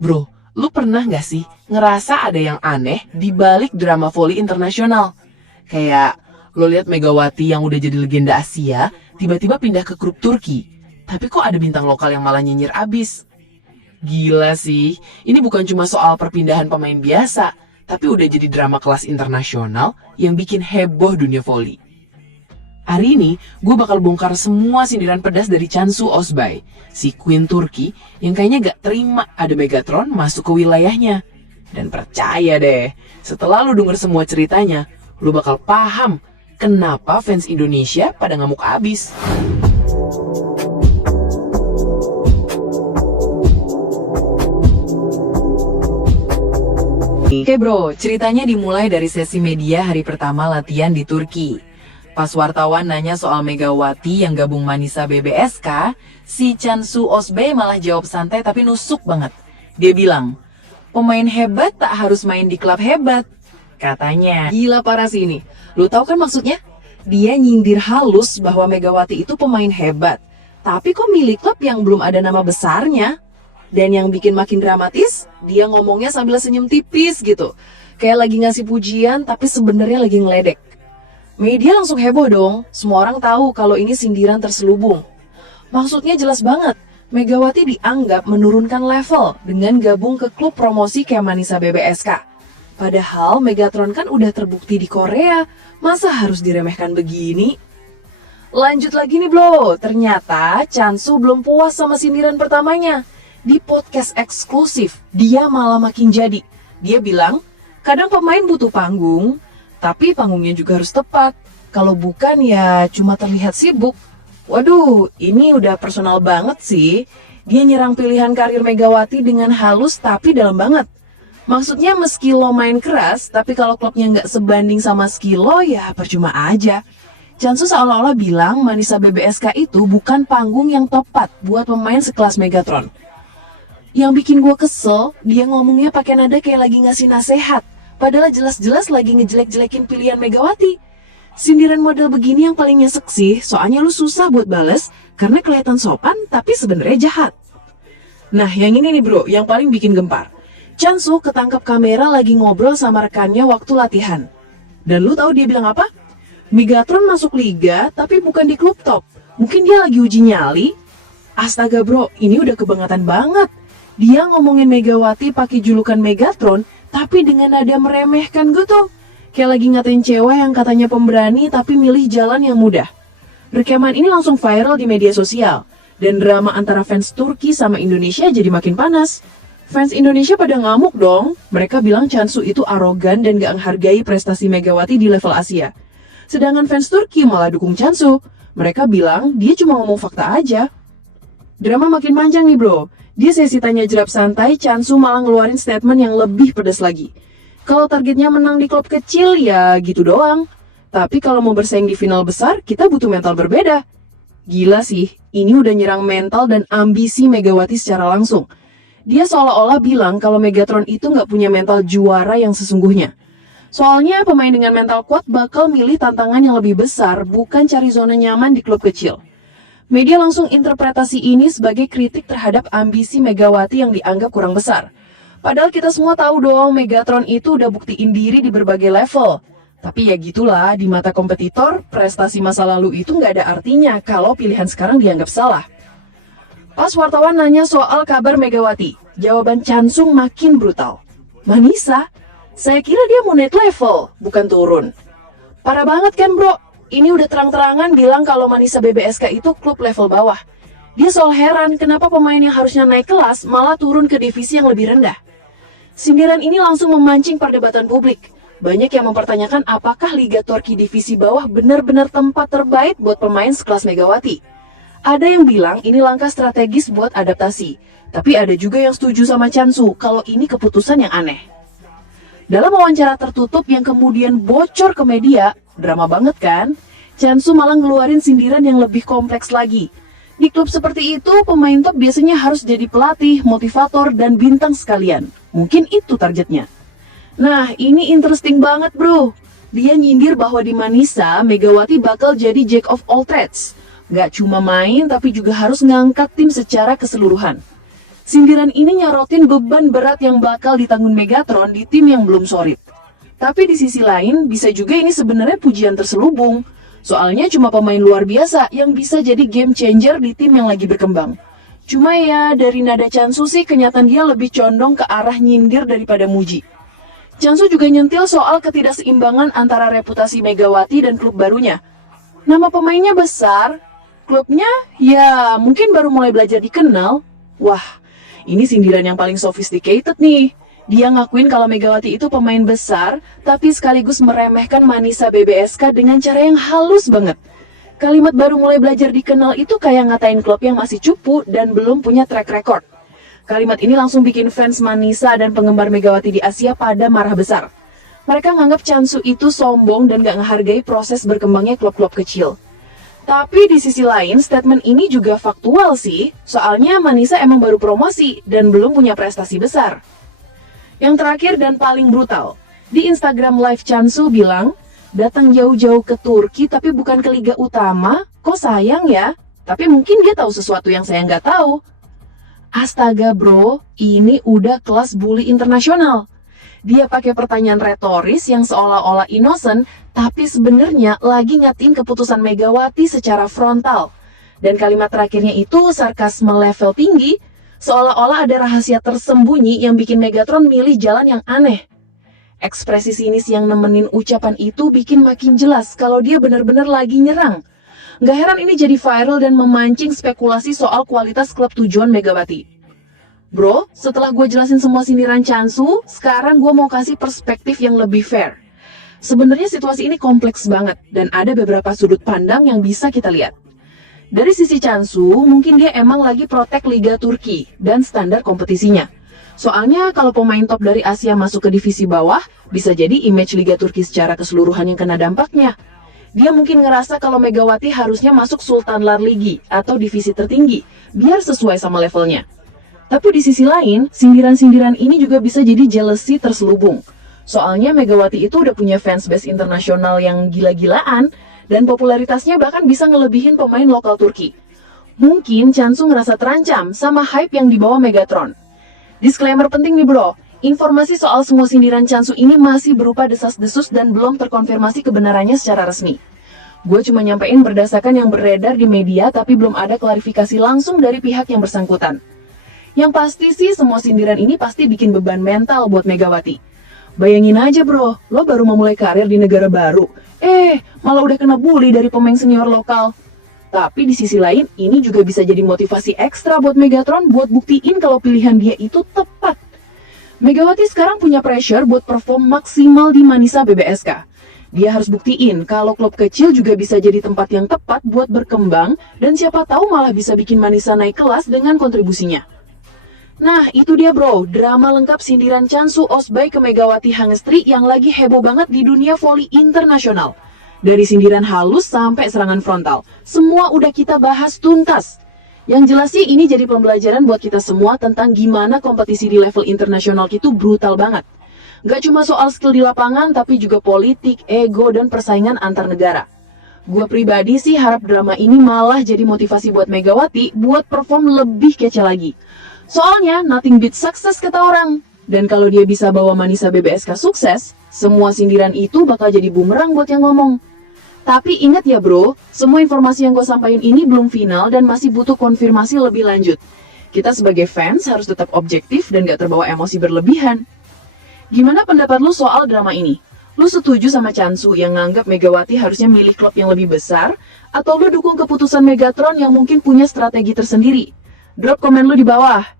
Bro, lu pernah nggak sih ngerasa ada yang aneh di balik drama voli internasional? Kayak lo lihat Megawati yang udah jadi legenda Asia, tiba-tiba pindah ke klub Turki. Tapi kok ada bintang lokal yang malah nyinyir abis? Gila sih, ini bukan cuma soal perpindahan pemain biasa, tapi udah jadi drama kelas internasional yang bikin heboh dunia voli. Hari ini, gue bakal bongkar semua sindiran pedas dari Cansu Özbay, si Queen Turki yang kayaknya gak terima ada Megatron masuk ke wilayahnya. Dan percaya deh, setelah lu denger semua ceritanya, lu bakal paham kenapa fans Indonesia pada ngamuk abis. Oke bro, ceritanya dimulai dari sesi media hari pertama latihan di Turki. Pas wartawan nanya soal Megawati yang gabung Manisa BBSK, si Cansu Özbay malah jawab santai tapi nusuk banget. Dia bilang, pemain hebat tak harus main di klub hebat. Katanya, gila parah sih ini. Lu tahu kan maksudnya? Dia nyindir halus bahwa Megawati itu pemain hebat. Tapi kok milih klub yang belum ada nama besarnya? Dan yang bikin makin dramatis, dia ngomongnya sambil senyum tipis gitu. Kayak lagi ngasih pujian tapi sebenarnya lagi ngeledek. Media langsung heboh dong, semua orang tahu kalau ini sindiran terselubung. Maksudnya jelas banget, Megawati dianggap menurunkan level dengan gabung ke klub promosi kayak Manisa BBSK. Padahal Megatron kan udah terbukti di Korea, masa harus diremehkan begini? Lanjut lagi nih bro, ternyata Cansu belum puas sama sindiran pertamanya. Di podcast eksklusif, dia malah makin jadi. Dia bilang, kadang pemain butuh panggung, tapi panggungnya juga harus tepat. Kalau bukan ya cuma terlihat sibuk. Waduh, ini udah personal banget sih. Dia nyerang pilihan karir Megawati dengan halus tapi dalam banget. Maksudnya meski lo main keras, tapi kalau klubnya nggak sebanding sama skill lo ya percuma aja. Cansu seolah-olah bilang Manisa BBSK itu bukan panggung yang tepat buat pemain sekelas Megatron. Yang bikin gue kesel, dia ngomongnya pakai nada kayak lagi ngasih nasehat. Padahal jelas-jelas lagi ngejelek-jelekin pilihan Megawati. Sindiran model begini yang paling nyesek sih, soalnya lu susah buat bales karena kelihatan sopan tapi sebenarnya jahat. Nah, yang ini nih bro, yang paling bikin gempar. Cansu ketangkap kamera lagi ngobrol sama rekannya waktu latihan. Dan lu tahu dia bilang apa? Megatron masuk liga tapi bukan di klub top. Mungkin dia lagi uji nyali. Astaga bro, ini udah kebangetan banget. Dia ngomongin Megawati pakai julukan Megatron tapi dengan nada meremehkan gitu. Kayak lagi ngatain cewek yang katanya pemberani tapi milih jalan yang mudah. Rekaman ini langsung viral di media sosial. Dan drama antara fans Turki sama Indonesia jadi makin panas. Fans Indonesia pada ngamuk dong. Mereka bilang Cansu itu arogan dan gak menghargai prestasi Megawati di level Asia. Sedangkan fans Turki malah dukung Cansu. Mereka bilang dia cuma ngomong fakta aja. Drama makin panjang nih bro. Di sesi tanya jawab santai, Cansu malah ngeluarin statement yang lebih pedas lagi. Kalau targetnya menang di klub kecil, ya gitu doang. Tapi kalau mau bersaing di final besar, kita butuh mental berbeda. Gila sih, ini udah nyerang mental dan ambisi Megawati secara langsung. Dia seolah-olah bilang kalau Megatron itu nggak punya mental juara yang sesungguhnya. Soalnya pemain dengan mental kuat bakal milih tantangan yang lebih besar, bukan cari zona nyaman di klub kecil. Media langsung interpretasi ini sebagai kritik terhadap ambisi Megawati yang dianggap kurang besar. Padahal kita semua tahu dong Megatron itu udah buktiin diri di berbagai level. Tapi ya gitulah, di mata kompetitor, prestasi masa lalu itu nggak ada artinya kalau pilihan sekarang dianggap salah. Pas wartawan nanya soal kabar Megawati, jawaban Cansung makin brutal. Manisa? Saya kira dia mau naik level, bukan turun. Parah banget kan bro? Ini udah terang-terangan bilang kalau Manisa BBSK itu klub level bawah. Dia soal heran kenapa pemain yang harusnya naik kelas malah turun ke divisi yang lebih rendah. Sindiran ini langsung memancing perdebatan publik. Banyak yang mempertanyakan apakah Liga Turki divisi bawah benar-benar tempat terbaik buat pemain sekelas Megawati. Ada yang bilang ini langkah strategis buat adaptasi. Tapi ada juga yang setuju sama Cansu kalau ini keputusan yang aneh. Dalam wawancara tertutup yang kemudian bocor ke media, drama banget kan? Cansu malah ngeluarin sindiran yang lebih kompleks lagi. Di klub seperti itu, pemain top biasanya harus jadi pelatih, motivator, dan bintang sekalian. Mungkin itu targetnya. Nah, ini interesting banget bro. Dia nyindir bahwa di Manisa, Megawati bakal jadi jack of all trades. Gak cuma main, tapi juga harus ngangkat tim secara keseluruhan. Sindiran ini nyarotin beban berat yang bakal ditanggung Megatron di tim yang belum solid. Tapi di sisi lain, bisa juga ini sebenarnya pujian terselubung. Soalnya cuma pemain luar biasa yang bisa jadi game changer di tim yang lagi berkembang. Cuma ya, dari nada Chansu sih kenyataan dia lebih condong ke arah nyindir daripada muji. Chansu juga nyentil soal ketidakseimbangan antara reputasi Megawati dan klub barunya. Nama pemainnya besar, klubnya ya mungkin baru mulai belajar dikenal. Wah, ini sindiran yang paling sophisticated nih. Dia ngakuin kalau Megawati itu pemain besar, tapi sekaligus meremehkan Manisa BBSK dengan cara yang halus banget. Kalimat baru mulai belajar dikenal itu kayak ngatain klub yang masih cupu dan belum punya track record. Kalimat ini langsung bikin fans Manisa dan penggemar Megawati di Asia pada marah besar. Mereka nganggap Chansu itu sombong dan gak ngehargai proses berkembangnya klub-klub kecil. Tapi di sisi lain, statement ini juga faktual sih, soalnya Manisa emang baru promosi dan belum punya prestasi besar. Yang terakhir dan paling brutal, di Instagram Live Chansu bilang, datang jauh-jauh ke Turki tapi bukan ke Liga Utama, kok sayang ya? Tapi mungkin dia tahu sesuatu yang saya nggak tahu. Astaga bro, ini udah kelas bully internasional. Dia pakai pertanyaan retoris yang seolah-olah innocent, tapi sebenarnya lagi ngatin keputusan Megawati secara frontal. Dan kalimat terakhirnya itu sarkasme level tinggi, seolah-olah ada rahasia tersembunyi yang bikin Megatron milih jalan yang aneh. Ekspresi sinis yang nemenin ucapan itu bikin makin jelas kalau dia benar-benar lagi nyerang. Gak heran ini jadi viral dan memancing spekulasi soal kualitas klub tujuan Megawati. Bro, setelah gue jelasin semua sindiran Chansu, sekarang gue mau kasih perspektif yang lebih fair. Sebenarnya situasi ini kompleks banget dan ada beberapa sudut pandang yang bisa kita lihat. Dari sisi Chansu, mungkin dia emang lagi protek Liga Turki dan standar kompetisinya. Soalnya kalau pemain top dari Asia masuk ke divisi bawah, bisa jadi image Liga Turki secara keseluruhan yang kena dampaknya. Dia mungkin ngerasa kalau Megawati harusnya masuk Sultan Larligi atau divisi tertinggi, biar sesuai sama levelnya. Tapi di sisi lain, sindiran-sindiran ini juga bisa jadi jealousy terselubung. Soalnya Megawati itu udah punya fansbase internasional yang gila-gilaan, dan popularitasnya bahkan bisa ngelebihin pemain lokal Turki. Mungkin Chansu ngerasa terancam sama hype yang dibawa Megatron. Disclaimer penting nih bro, informasi soal semua sindiran Chansu ini masih berupa desas-desus dan belum terkonfirmasi kebenarannya secara resmi. Gue cuma nyampein berdasarkan yang beredar di media tapi belum ada klarifikasi langsung dari pihak yang bersangkutan. Yang pasti sih semua sindiran ini pasti bikin beban mental buat Megawati. Bayangin aja bro, lo baru memulai karir di negara baru, malah udah kena bully dari pemain senior lokal. Tapi di sisi lain, ini juga bisa jadi motivasi ekstra buat Megatron buat buktiin kalau pilihan dia itu tepat. Megawati sekarang punya pressure buat perform maksimal di Manisa BBSK. Dia harus buktiin kalau klub kecil juga bisa jadi tempat yang tepat buat berkembang dan siapa tahu malah bisa bikin Manisa naik kelas dengan kontribusinya. Nah, itu dia bro, drama lengkap sindiran Chansu Osbai ke Megawati Hangestri yang lagi heboh banget di dunia voli internasional. Dari sindiran halus sampai serangan frontal, semua udah kita bahas tuntas. Yang jelas sih ini jadi pembelajaran buat kita semua tentang gimana kompetisi di level internasional itu brutal banget. Gak cuma soal skill di lapangan, tapi juga politik, ego, dan persaingan antar negara. Gua pribadi sih harap drama ini malah jadi motivasi buat Megawati buat perform lebih kece lagi. Soalnya, nothing beats success kata orang. Dan kalau dia bisa bawa Manisa BBSK sukses, semua sindiran itu bakal jadi bumerang buat yang ngomong. Tapi ingat ya bro, semua informasi yang gue sampaikan ini belum final dan masih butuh konfirmasi lebih lanjut. Kita sebagai fans harus tetap objektif dan gak terbawa emosi berlebihan. Gimana pendapat lu soal drama ini? Lu setuju sama Chansu yang nganggap Megawati harusnya milih klub yang lebih besar? Atau lu dukung keputusan Megatron yang mungkin punya strategi tersendiri? Drop komen lu di bawah.